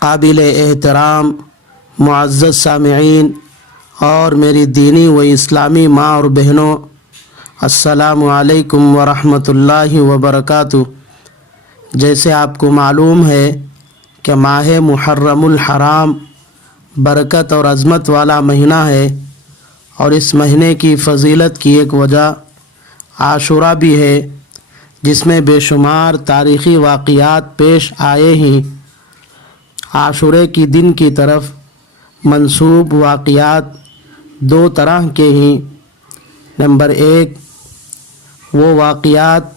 قابل احترام معزز سامعین اور میری دینی و اسلامی ماں اور بہنوں، السلام علیکم ورحمۃ اللہ وبرکاتہ۔ جیسے آپ کو معلوم ہے کہ ماہ محرم الحرام برکت اور عظمت والا مہینہ ہے، اور اس مہینے کی فضیلت کی ایک وجہ عاشوراء بھی ہے، جس میں بے شمار تاریخی واقعات پیش آئے ہیں۔ عاشورے کی دن کی طرف منسوب واقعات دو طرح کے ہیں۔ نمبر ایک، وہ واقعات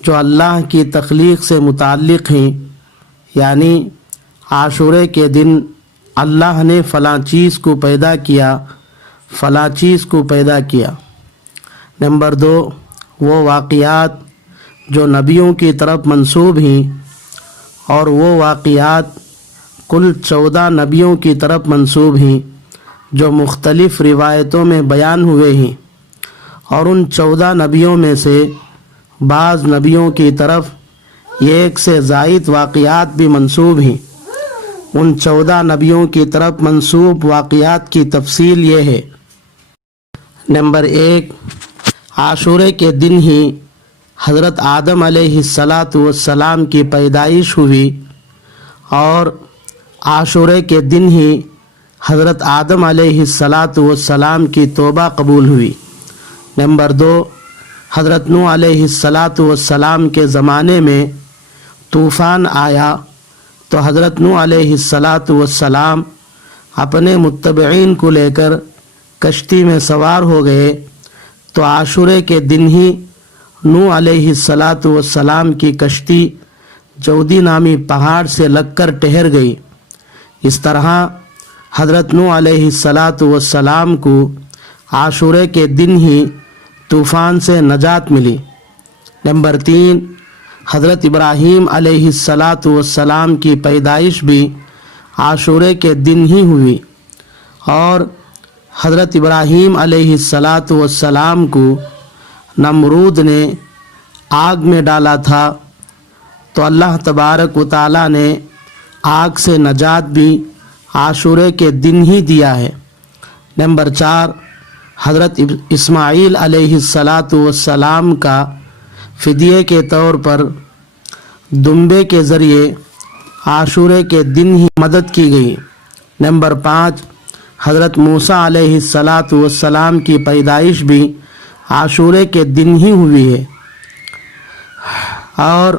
جو اللہ کی تخلیق سے متعلق ہیں، یعنی عاشورے کے دن اللہ نے فلاں چیز کو پیدا کیا، فلاں چیز کو پیدا کیا۔ نمبر دو، وہ واقعات جو نبیوں کی طرف منسوب ہیں، اور وہ واقعات کل 14 نبیوں کی طرف منسوب ہیں جو مختلف روایتوں میں بیان ہوئے ہیں، اور ان 14 نبیوں میں سے بعض نبیوں کی طرف 1 سے زائد واقعات بھی منسوب ہیں۔ ان 14 نبیوں کی طرف منسوب واقعات کی تفصیل یہ ہے۔ نمبر 1، عاشورے کے دن ہی حضرت آدم علیہ السلام کی پیدائش ہوئی، اور عاشورے کے دن ہی حضرت آدم علیہ السلام کی توبہ قبول ہوئی۔ نمبر 2، حضرت نوح علیہ السلام کے زمانے میں طوفان آیا تو حضرت نوح علیہ السلام اپنے متبعین کو لے کر کشتی میں سوار ہو گئے، تو عاشورے کے دن ہی نوح علیہ السلام کی کشتی جودی نامی پہاڑ سے لگ کر ٹھہر گئی۔ اس طرح حضرت نوح علیہ السلام کو عاشورے کے دن ہی طوفان سے نجات ملی۔ نمبر 3، حضرت ابراہیم علیہ السلام کی پیدائش بھی عاشورے کے دن ہی ہوئی، اور حضرت ابراہیم علیہ السلام کو نمرود نے آگ میں ڈالا تھا، تو اللہ تبارک و تعالیٰ نے آگ سے نجات بھی عاشورے کے دن ہی دیا ہے۔ نمبر 4، حضرت اسماعیل علیہ السلام کا فدیے کے طور پر دمبے کے ذریعے عاشورے کے دن ہی مدد کی گئی۔ نمبر 5، حضرت موسیٰ علیہ السلام کی پیدائش بھی عاشورے کے دن ہی ہوئی ہے، اور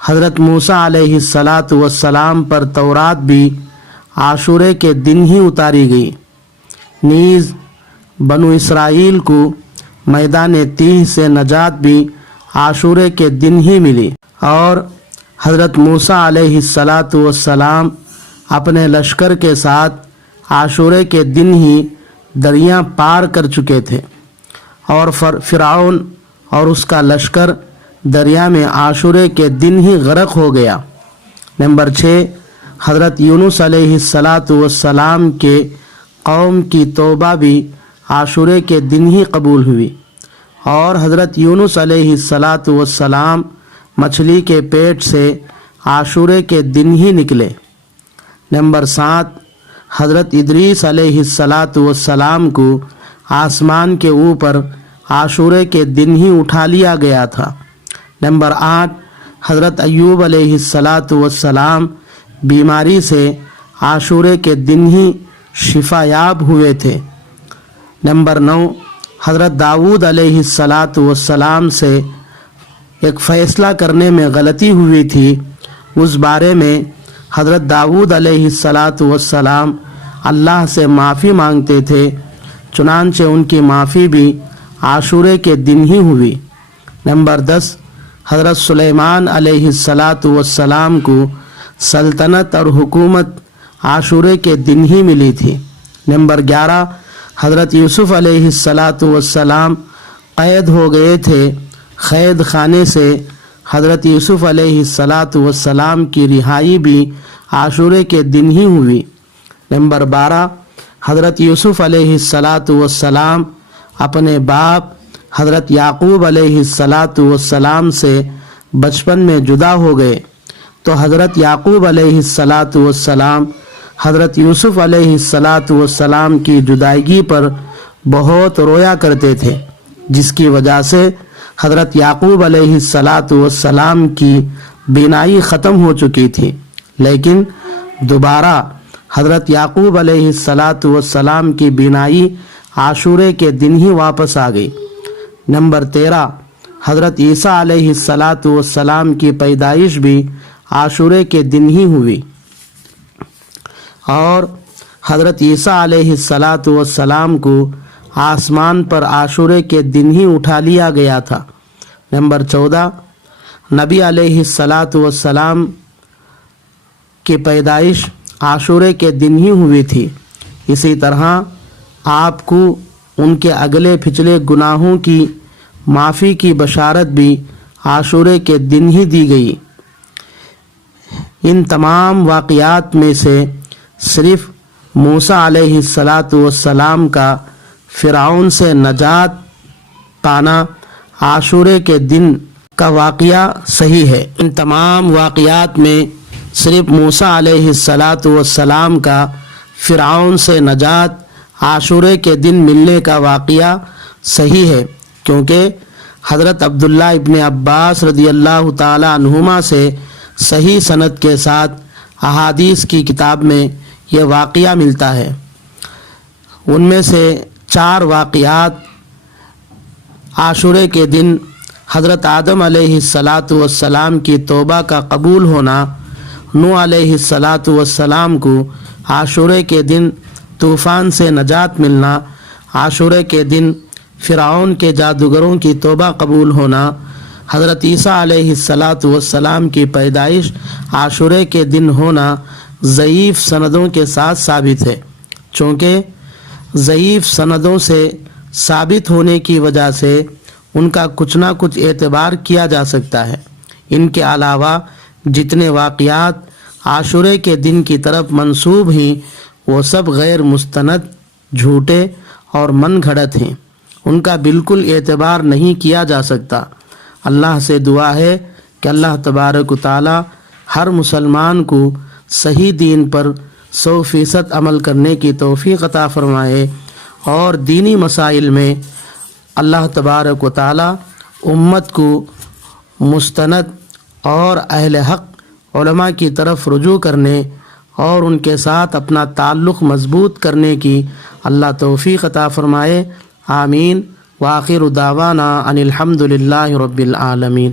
حضرت موسیٰ علیہ السلام پر تورات بھی عاشورے کے دن ہی اتاری گئی۔ نیز بنو اسرائیل کو میدان تیہ سے نجات بھی عاشورے کے دن ہی ملی، اور حضرت موسیٰ علیہ السلام اپنے لشکر کے ساتھ عاشورے کے دن ہی دریا پار کر چکے تھے، اور فرعون اور اس کا لشکر دریا میں عاشورے کے دن ہی غرق ہو گیا۔ نمبر 6، حضرت یونس علیہ السلام کے قوم کی توبہ بھی عاشورے کے دن ہی قبول ہوئی، اور حضرت یونس علیہ السلام مچھلی کے پیٹ سے عاشورے کے دن ہی نکلے۔ نمبر 7، حضرت ادریس علیہ السلام کو آسمان کے اوپر عاشورے کے دن ہی اٹھا لیا گیا تھا۔ نمبر 8، حضرت ایوب علیہ السلام بیماری سے عاشورے کے دن ہی شفا یاب ہوئے تھے۔ نمبر 9، حضرت داؤد علیہ السلام سے ایک فیصلہ کرنے میں غلطی ہوئی تھی، اس بارے میں حضرت داؤد علیہ السلام اللہ سے معافی مانگتے تھے، چنانچہ ان کی معافی بھی عاشورے کے دن ہی ہوئی۔ نمبر 10، حضرت سلیمان علیہ السلام کو سلطنت اور حکومت عاشورے کے دن ہی ملی تھی۔ نمبر 11، حضرت یوسف علیہ السلام قید ہو گئے تھے، قید خانے سے حضرت یوسف علیہ السلام کی رہائی بھی عاشورے کے دن ہی ہوئی۔ نمبر 12، حضرت یوسف علیہ السلام اپنے باپ حضرت یعقوب علیہ السلام سے بچپن میں جدا ہو گئے، تو حضرت یعقوب علیہ السلام حضرت یوسف علیہ السلام کی جدائیگی پر بہت رویا کرتے تھے، جس کی وجہ سے حضرت یعقوب علیہ السلام کی بینائی ختم ہو چکی تھی، لیکن دوبارہ حضرت یعقوب علیہ السلام کی بینائی عاشورے کے دن ہی واپس آ گئی۔ نمبر 13، حضرت عیسیٰ علیہ السلام کی پیدائش بھی عاشورے کے دن ہی ہوئی، اور حضرت عیسیٰ علیہ السلام کو آسمان پر عاشورے کے دن ہی اٹھا لیا گیا تھا۔ نمبر 14، نبی علیہ السلام کی پیدائش عاشورے کے دن ہی ہوئی تھی۔ اسی طرح آپ کو ان کے اگلے پچھلے گناہوں کی معافی کی بشارت بھی عاشورے کے دن ہی دی گئی۔ ان تمام واقعات میں سے صرف موسیٰ علیہ السلام کا فرعون سے نجات پانا عاشورے کے دن کا واقعہ صحیح ہے۔ ان تمام واقعات میں صرف موسیٰ علیہ السلام کا فرعون سے نجات عاشورے کے دن ملنے کا واقعہ صحیح ہے، کیونکہ حضرت عبداللہ ابن عباس رضی اللہ تعالی عنہما سے صحیح سند کے ساتھ احادیث کی کتاب میں یہ واقعہ ملتا ہے۔ ان میں سے 4 واقعات عاشورے کے دن حضرت آدم علیہ السلام کی توبہ کا قبول ہونا، نوح علیہ السلام کو عاشورے کے دن طوفان سے نجات ملنا، عاشورے کے دن فرعون کے جادوگروں کی توبہ قبول ہونا، حضرت عیسیٰ علیہ السلام کی پیدائش عاشورے کے دن ہونا ضعیف سندوں کے ساتھ ثابت ہے۔ چونکہ ضعیف سندوں سے ثابت ہونے کی وجہ سے ان کا کچھ نہ کچھ اعتبار کیا جا سکتا ہے۔ ان کے علاوہ جتنے واقعات عاشورے کے دن کی طرف منسوب ہیں وہ سب غیر مستند، جھوٹے اور من گھڑت ہیں، ان کا بالکل اعتبار نہیں کیا جا سکتا۔ اللہ سے دعا ہے کہ اللہ تبارک و تعالی ہر مسلمان کو صحیح دین پر 100% عمل کرنے کی توفیق عطا فرمائے، اور دینی مسائل میں اللہ تبارک و تعالی امت کو مستند اور اہل حق علماء کی طرف رجوع کرنے اور ان کے ساتھ اپنا تعلق مضبوط کرنے کی اللہ توفیق عطا فرمائے۔ آمین۔ وآخر دعوانا ان الحمد للہ رب العالمین۔